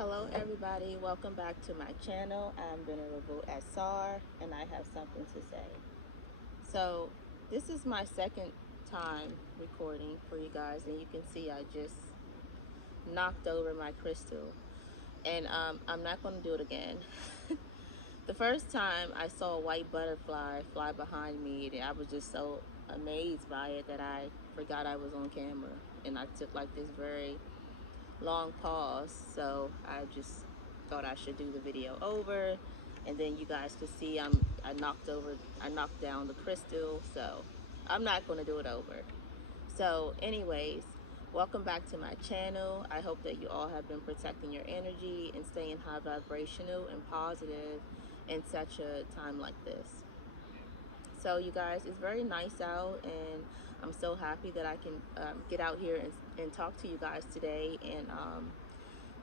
Hello everybody, welcome back to my channel. I'm Venerable Asar and I have something to say. So this is my second time recording for you guys, and you can see I just knocked over my crystal, and I'm not going to do it again. The first time I saw a white butterfly fly behind me, and I was just so amazed by it that I forgot I was on camera, and I took like this very long pause, so I just thought I should do the video over, and then you guys could see I knocked down the crystal, so I'm not going to do it over. So anyways, welcome back to my channel. I hope that you all have been protecting your energy and staying high vibrational and positive in such a time like this. So you guys, it's very nice out, and I'm so happy that I can get out here and talk to you guys today. And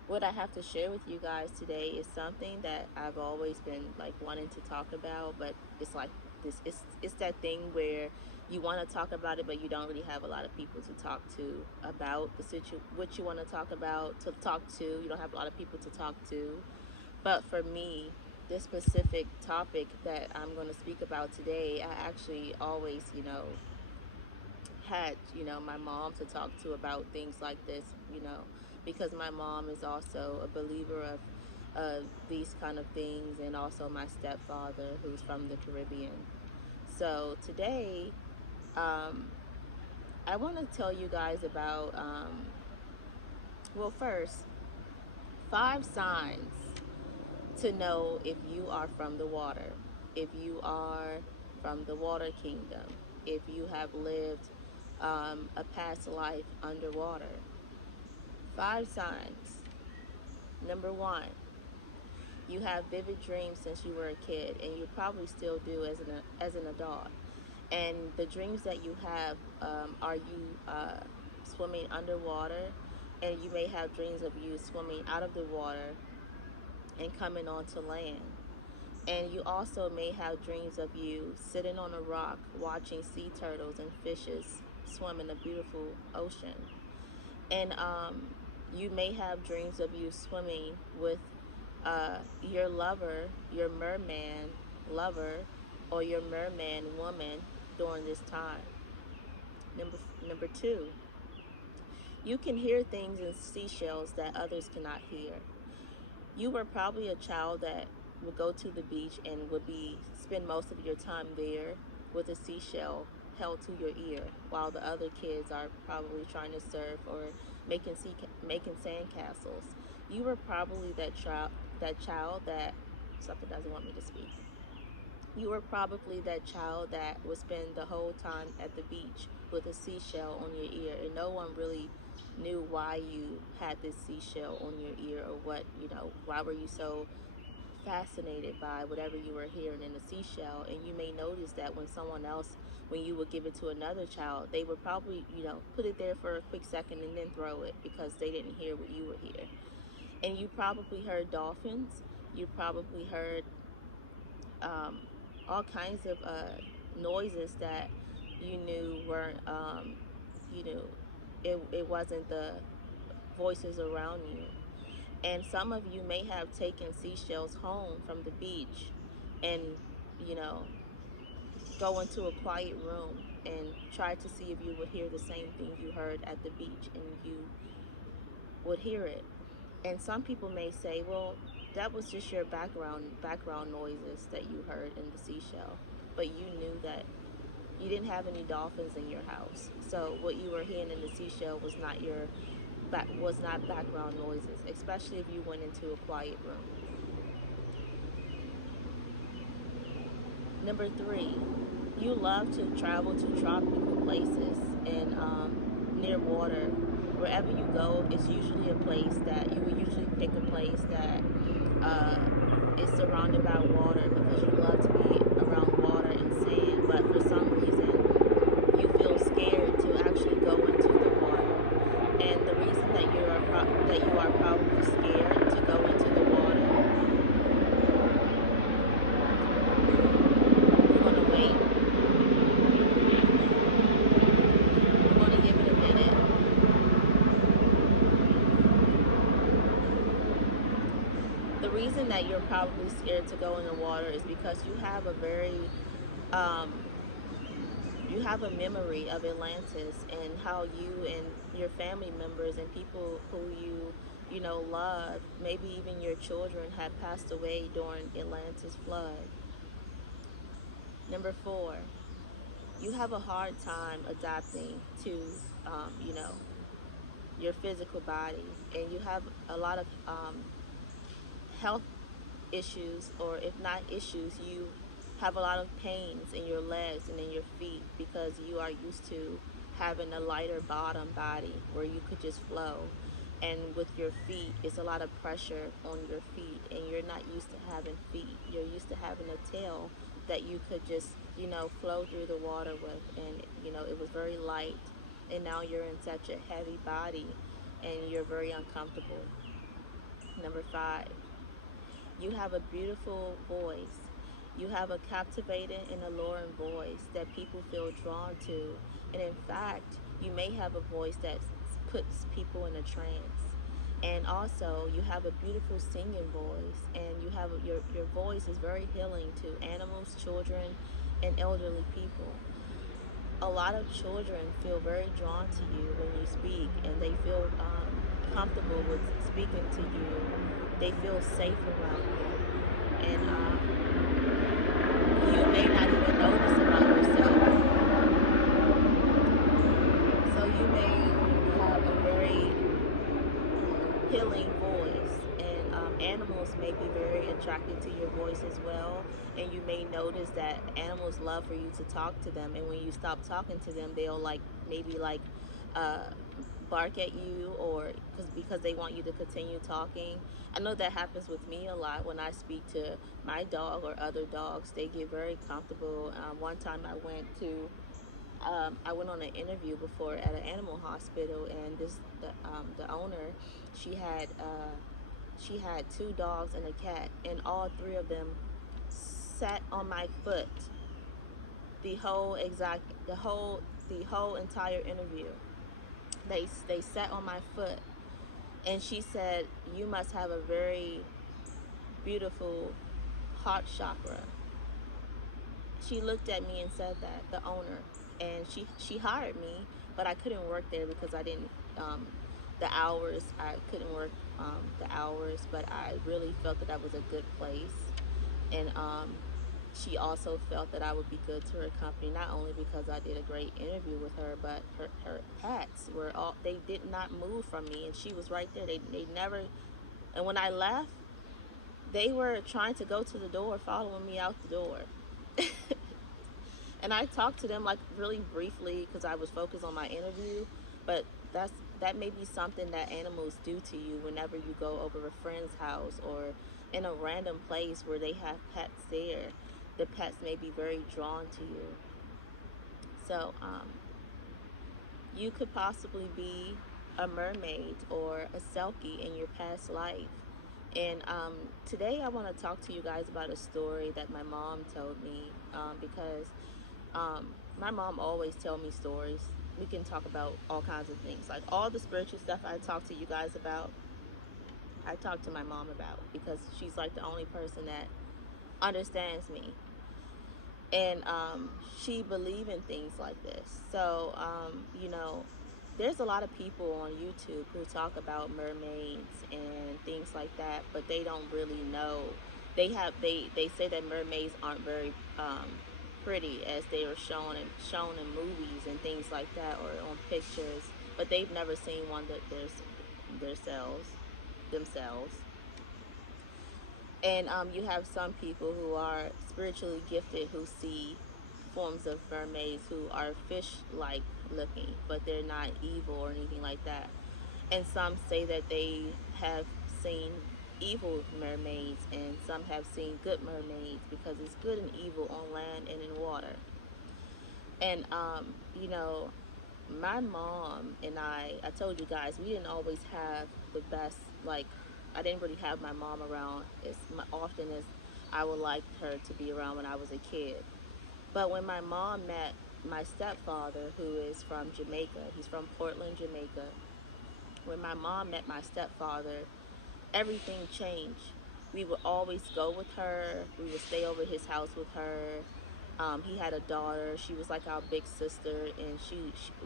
what I have to share with you guys today is something that I've always been like wanting to talk about, but it's like this, it's that thing where you want to talk about it, but you don't really have a lot of people to talk to about what you want to talk about, you don't have a lot of people to talk to. But for me, this specific topic that I'm going to speak about today, I actually always, had, my mom to talk to about things like this, because my mom is also a believer of these kind of things, and also my stepfather, who's from the Caribbean. So today, I want to tell you guys about, well, first, 5 signs to know if you are from the water, if you are from the water kingdom, if you have lived a past life underwater. 5 signs. Number one, you have vivid dreams since you were a kid, and you probably still do as an adult. And the dreams that you have are you swimming underwater, and you may have dreams of you swimming out of the water and coming onto land. And you also may have dreams of you sitting on a rock watching sea turtles and fishes swim in a beautiful ocean. And you may have dreams of you swimming with your lover, your merman lover, or your merman woman during this time. Number two, you can hear things in seashells that others cannot hear. You were probably a child that would go to the beach and spend most of your time there with a seashell held to your ear, while the other kids are probably trying to surf or making sand castles. You were probably that child that something doesn't want me to speak. You were probably that child that would spend the whole time at the beach with a seashell on your ear, and no one really knew why you had this seashell on your ear, or why were you so fascinated by whatever you were hearing in the seashell. And you may notice that when you would give it to another child, they would probably, put it there for a quick second and then throw it because they didn't hear what you would hear. And you probably heard dolphins. You probably heard all kinds of noises that you knew weren't, it wasn't the voices around you. And some of you may have taken seashells home from the beach and, go into a quiet room and try to see if you would hear the same thing you heard at the beach, and you would hear it. And some people may say, well, that was just your background noises that you heard in the seashell, but you knew that you didn't have any dolphins in your house. So what you were hearing in the seashell was not background noises, especially if you went into a quiet room. Number three, you love to travel to tropical places and near water. Wherever you go, it's usually a place that you would usually pick a place that is surrounded by water, because you love to be around water and sand. But for some reason, you feel scared to actually go into the water. And the reason that you are probably scared to go into the water, we're going to wait. We're going to give it a minute. reason that you're probably scared to go in the water is because um, you have a memory of Atlantis and how you and your family members and people who you know love, maybe even your children, have passed away during Atlantis flood. Number four, you have a hard time adapting to you know, your physical body, and you have a lot of health issues, or if not issues, you have a lot of pains in your legs and in your feet because you are used to having a lighter bottom body where you could just flow. And with your feet, it's a lot of pressure on your feet, and you're not used to having feet. You're used to having a tail that you could just, you know, flow through the water with. And, you know, it was very light. And now you're in such a heavy body and you're very uncomfortable. Number five, you have a beautiful voice. You have a captivating and alluring voice that people feel drawn to. And in fact, you may have a voice that puts people in a trance. And also, you have a beautiful singing voice, and your voice is very healing to animals, children, and elderly people. A lot of children feel very drawn to you when you speak, and they feel comfortable with speaking to you. They feel safe around you, and you may not even know this about yourself. So you may have a very healing voice, and animals may be very attracted to your voice as well. And you may notice that animals love for you to talk to them, and when you stop talking to them, they'll like maybe like uh, bark at you, or because they want you to continue talking. I know that happens with me a lot when I speak to my dog or other dogs. They get very comfortable. One time I went on an interview before at an animal hospital, and the owner, she had she had two dogs and a cat, and all three of them sat on my foot the whole entire interview. They sat on my foot, and she said, "You must have a very beautiful heart chakra." She looked at me and said that, the owner, and she hired me, but I couldn't work there because I didn't the hours. I couldn't work the hours, but I really felt that that was a good place, and she also felt that I would be good to her company, not only because I did a great interview with her, but her pets were all, they did not move from me, and she was right there. They never, and when I left, they were trying to go to the door, following me out the door. And I talked to them like really briefly because I was focused on my interview, but that may be something that animals do to you whenever you go over a friend's house or in a random place where they have pets there. The pets may be very drawn to you. So you could possibly be a mermaid or a selkie in your past life. And today I want to talk to you guys about a story that my mom told me, because um, my mom always tell me stories. We can talk about all kinds of things, like all the spiritual stuff I talk to you guys about. I talk to my mom about, because she's like the only person that understands me, and she believe in things like this. So you know, there's a lot of people on YouTube who talk about mermaids and things like that, but they don't really know. They say that mermaids aren't very pretty as they are shown in movies and things like that, or on pictures, but they've never seen one that there's themselves. And you have some people who are spiritually gifted who see forms of mermaids who are fish-like looking, but they're not evil or anything like that. And some say that they have seen evil mermaids, and some have seen good mermaids, because it's good and evil on land and in water. And you know, my mom and I told you guys, we didn't always have the best, like, I didn't really have my mom around as often as I would like her to be around when I was a kid. But when my mom met my stepfather, who is from Jamaica, he's from Portland, Jamaica. When my mom met my stepfather, everything changed. we would always go with her. We would stay over his house with her. He had a daughter. She was like our big sister, and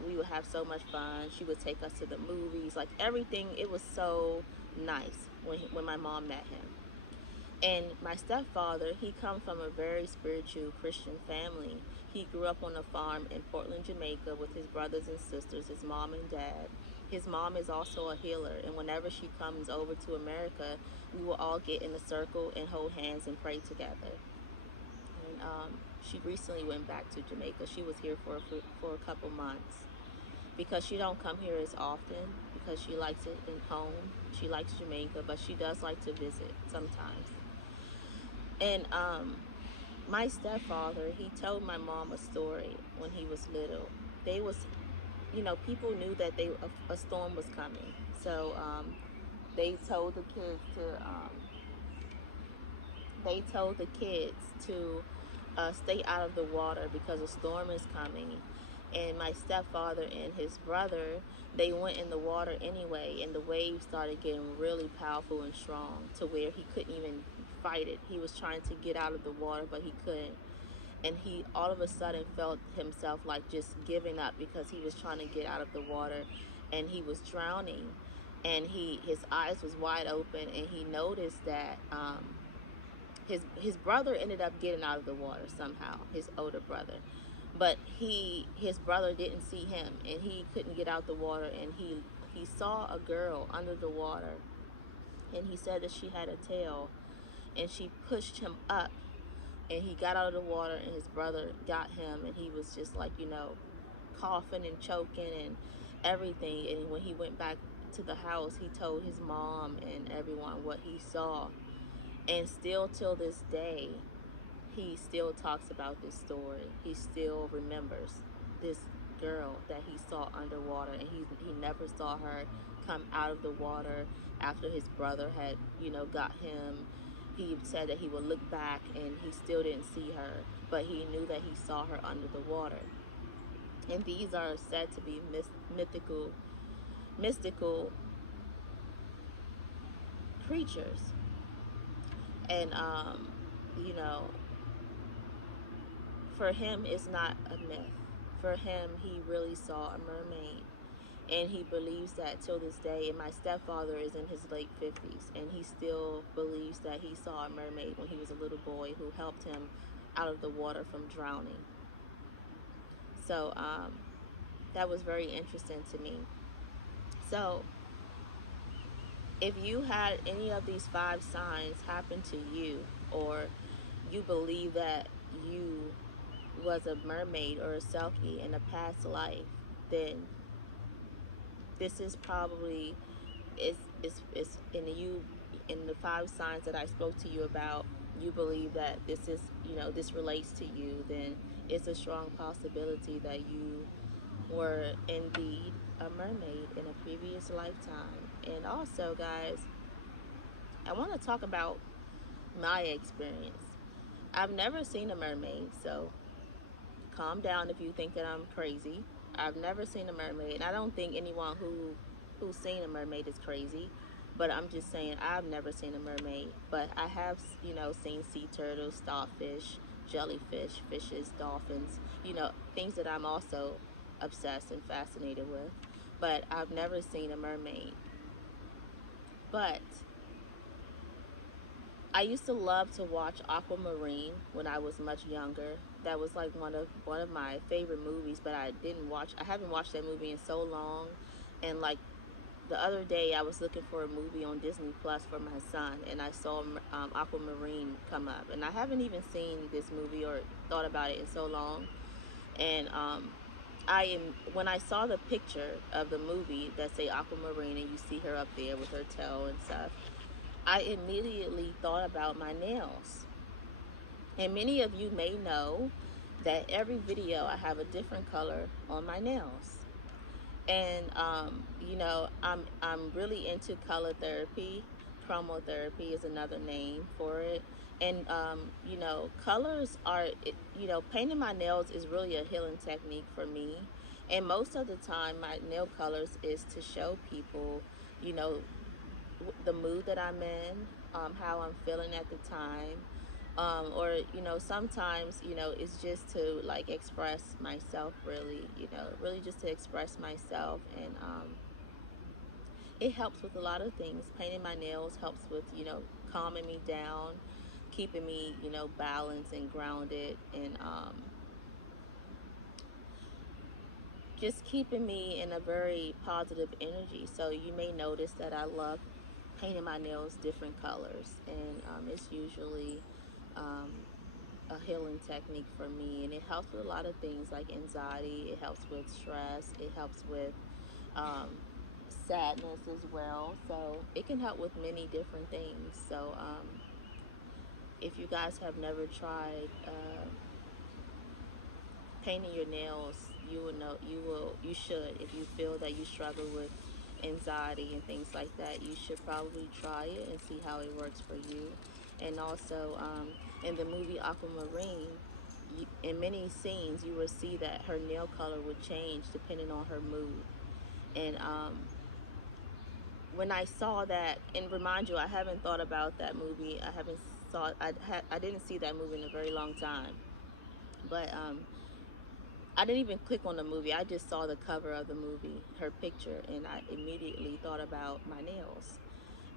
we would have so much fun. She would take us to the movies, like everything. It was so nice when my mom met him. And my stepfather, he comes from a very spiritual Christian family. He grew up on a farm in Portland, Jamaica with his brothers and sisters, his mom and dad. His mom is also a healer, and whenever she comes over to America, we will all get in a circle and hold hands and pray together. And she recently went back to Jamaica. She was here for a couple months because she don't come here as often because she likes it in home. She likes Jamaica, but she does like to visit sometimes. And my stepfather, he told my mom a story when he was little. They was, people knew that a storm was coming. So they told the kids to stay out of the water because a storm is coming. And my stepfather and his brother, they went in the water anyway, and the waves started getting really powerful and strong to where he couldn't even fight it. He was trying to get out of the water, but he couldn't. And he all of a sudden felt himself like just giving up because he was trying to get out of the water, and he was drowning. And his eyes was wide open, and he noticed that his brother ended up getting out of the water somehow, his older brother. But his brother didn't see him, and he couldn't get out the water, and he saw a girl under the water, and he said that she had a tail, and she pushed him up, and he got out of the water, and his brother got him, and he was just like, coughing and choking and everything. And when he went back to the house, he told his mom and everyone what he saw. And still till this day, he still talks about this story. He still remembers this girl that he saw underwater, and he never saw her come out of the water after his brother had, got him. He said that he would look back and he still didn't see her, but he knew that he saw her under the water. And these are said to be mystical creatures. And for him, it's not a myth. For him, he really saw a mermaid, and he believes that till this day. And my stepfather is in his late 50s, and he still believes that he saw a mermaid when he was a little boy who helped him out of the water from drowning. So that was very interesting to me. So if you had any of these 5 signs happen to you, or you believe that you was a mermaid or a selkie in a past life, then this is probably it's in the 5 signs that I spoke to you about. You believe that this is, this relates to you, then it's a strong possibility that you were indeed a mermaid in a previous lifetime. And also, guys, I want to talk about my experience. I've never seen a mermaid, so calm down if you think that I'm crazy. I've never seen a mermaid, and I don't think anyone who's seen a mermaid is crazy. But I'm just saying, I've never seen a mermaid, but I have, seen sea turtles, starfish, jellyfish, fishes, dolphins, things that I'm also obsessed and fascinated with. But I've never seen a mermaid. But I used to love to watch Aquamarine when I was much younger. That was like one of my favorite movies, but I haven't watched that movie in so long. And like the other day, I was looking for a movie on Disney Plus for my son, and I saw Aquamarine come up. And I haven't even seen this movie or thought about it in so long. And when I saw the picture of the movie that say Aquamarine, and you see her up there with her tail and stuff, I immediately thought about my nails. And many of you may know that every video I have a different color on my nails. And I'm really into color therapy. Chromotherapy is another name for it. And colors are, painting my nails is really a healing technique for me. And most of the time, my nail colors is to show people, the mood that I'm in, how I'm feeling at the time. Or sometimes it's just to like express myself, really, really just to express myself. And it helps with a lot of things. Painting my nails helps with calming me down, keeping me balanced and grounded, and just keeping me in a very positive energy. So you may notice that I love painting my nails different colors, and it's usually um, a healing technique for me, and it helps with a lot of things like anxiety. It helps with stress. It helps with um, sadness as well. So it can help with many different things. So if you guys have never tried painting your nails, you will know you should. If you feel that you struggle with anxiety and things like that, you should probably try it and see how it works for you. And also, in the movie Aquamarine, in many scenes you will see that her nail color would change depending on her mood. And when I saw that, and remind you, I haven't thought about that movie. I haven't saw. I didn't see that movie in a very long time. But I didn't even click on the movie. I just saw the cover of the movie, her picture, and I immediately thought about my nails.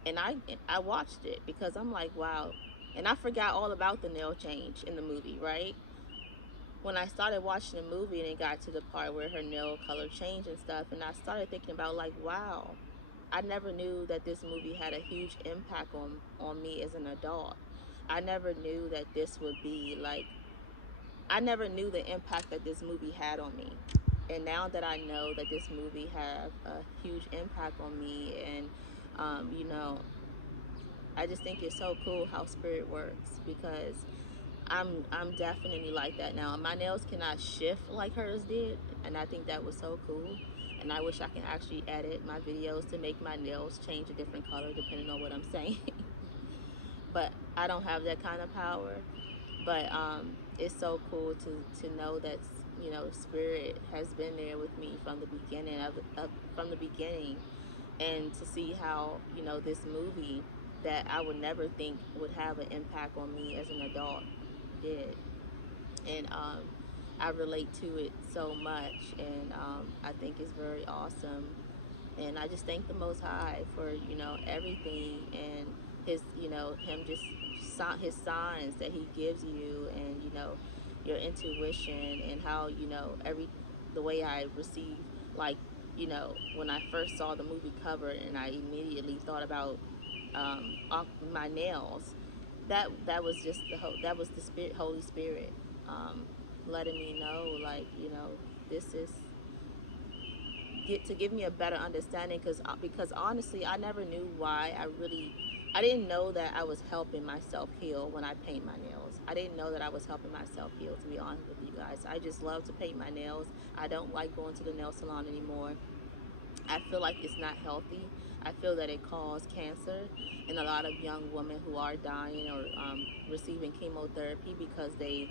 And I watched it because I'm like, wow. And I forgot all about the nail change in the movie, right? When I started watching the movie and it got to the part where her nail color changed and stuff, and I started thinking about like, wow, I never knew that this movie had a huge impact on me as an adult. I never knew that this would be like, I never knew the impact that this movie had on me. And now that I know that this movie had a huge impact on me, and I just think it's so cool how spirit works, because I'm definitely like that now. My nails cannot shift like hers did, and I think that was so cool. And I wish I can actually edit my videos to make my nails change a different color depending on what I'm saying. But I don't have that kind of power. But it's so cool to know that spirit has been there with me from the beginning from the beginning, and to see how this movie that I would never think would have an impact on me as an adult did. And I relate to it so much, and I think it's very awesome. And I just thank the Most High for everything, and his him just his signs that he gives you, and your intuition, and how the way I receive, like when I first saw the movie cover and I immediately thought about my nails. That was just that was the Holy Spirit, um, letting me know, like this is get to give me a better understanding, because honestly I never knew why. I didn't know that I was helping myself heal when I paint my nails. I didn't know that I was helping myself heal, to be honest with you guys. I just love to paint my nails. I don't like going to the nail salon anymore. I feel like it's not healthy. I feel that it causes cancer in a lot of young women who are dying, or receiving chemotherapy, because they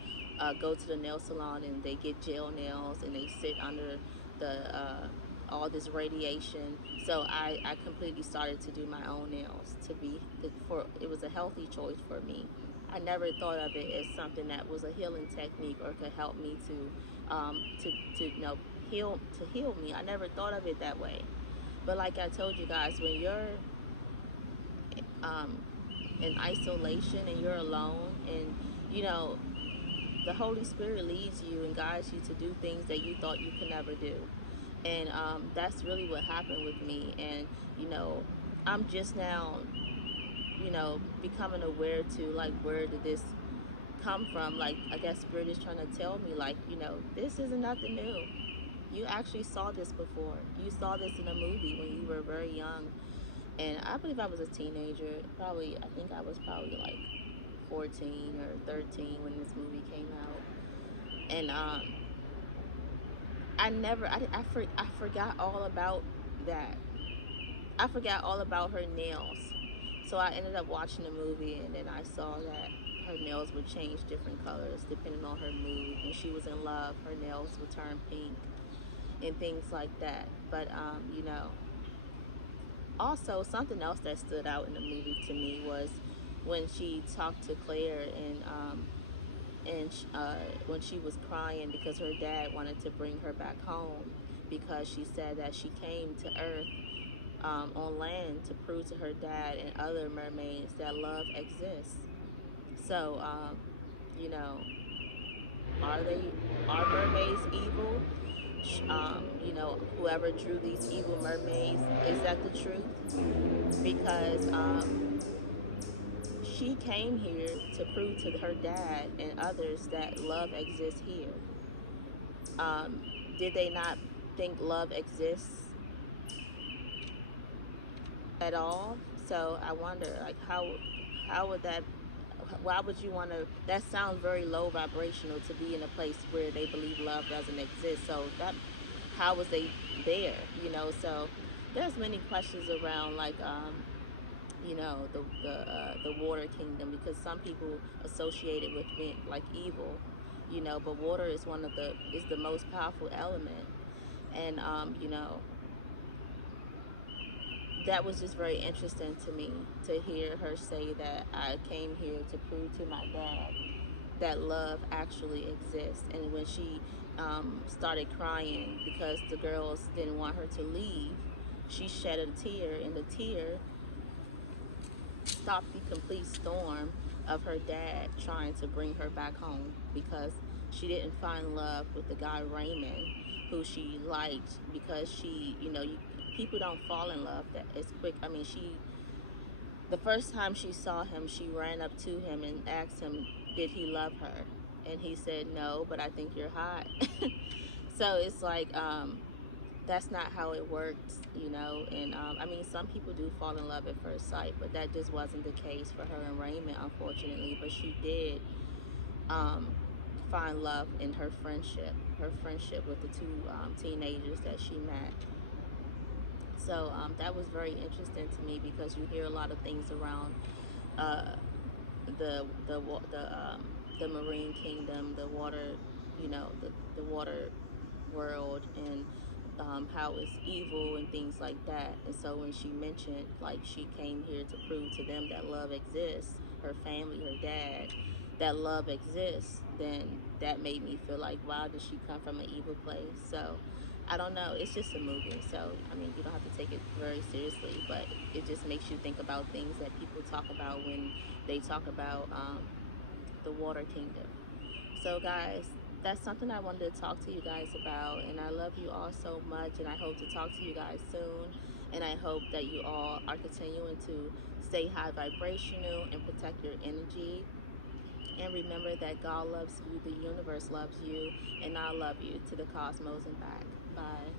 go to the nail salon and they get gel nails and they sit under the all this radiation. So I completely started to do my own nails to be for it was a healthy choice for me. I never thought of it as something that was a healing technique or could help me to heal me. I never thought of it that way. But like I told you guys, when you're um, in isolation and you're alone, and you know the Holy Spirit leads you and guides you to do things that you thought you could never do. And that's really what happened with me. And I'm just now becoming aware to like, where did this come from? Like, I guess Spirit is trying to tell me, like, this isn't nothing new. You actually saw this before. You saw this in a movie when you were very young. And I believe I was a teenager. I think I was probably like 14 or 13 when this movie came out. And I forgot all about that. I forgot all about her nails. So I ended up watching the movie, and then I saw that her nails would change different colors depending on her mood. When she was in love, her nails would turn pink and things like that. But also something else that stood out in the movie to me was when she talked to Claire and when she was crying because her dad wanted to bring her back home because she said that she came to Earth on land to prove to her dad and other mermaids that love exists. So, you know, are they are mermaids evil? Whoever drew these evil mermaids, is that the truth? Because she came here to prove to her dad and others that love exists here. Um, did they not think love exists at all? So I wonder, like, how would that? Why would you want to? That sounds very low vibrational to be in a place where they believe love doesn't exist. So that, how was they there? So there's many questions around, like, the water kingdom, because some people associate it with being like evil, but water is the most powerful element. And that was just very interesting to me to hear her say that I came here to prove to my dad that love actually exists. And when she started crying because the girls didn't want her to leave, she shed a tear, and the tear stopped the complete storm of her dad trying to bring her back home, because she didn't find love with the guy Raymond, who she liked, because people don't fall in love that as quick. I mean, the first time she saw him, she ran up to him and asked him, did he love her? And he said, no, but I think you're hot. So it's like, that's not how it works, and I mean, some people do fall in love at first sight, but that just wasn't the case for her and Raymond, unfortunately. But she did um, find love in her friendship with the two teenagers that she met. So that was very interesting to me, because you hear a lot of things around uh, the marine kingdom, the water, the water world, and how it's evil and things like that. And so when she mentioned, like, she came here to prove to them that love exists, her family, her dad, that love exists, then that made me feel like, wow, did she come from an evil place? So I don't know. It's just a movie. So, I mean, you don't have to take it very seriously, but it just makes you think about things that people talk about when they talk about the water kingdom. So, guys, that's something I wanted to talk to you guys about. And I love you all so much. And I hope to talk to you guys soon. And I hope that you all are continuing to stay high vibrational and protect your energy. And remember that God loves you, the universe loves you, and I love you, to the cosmos and back. Bye.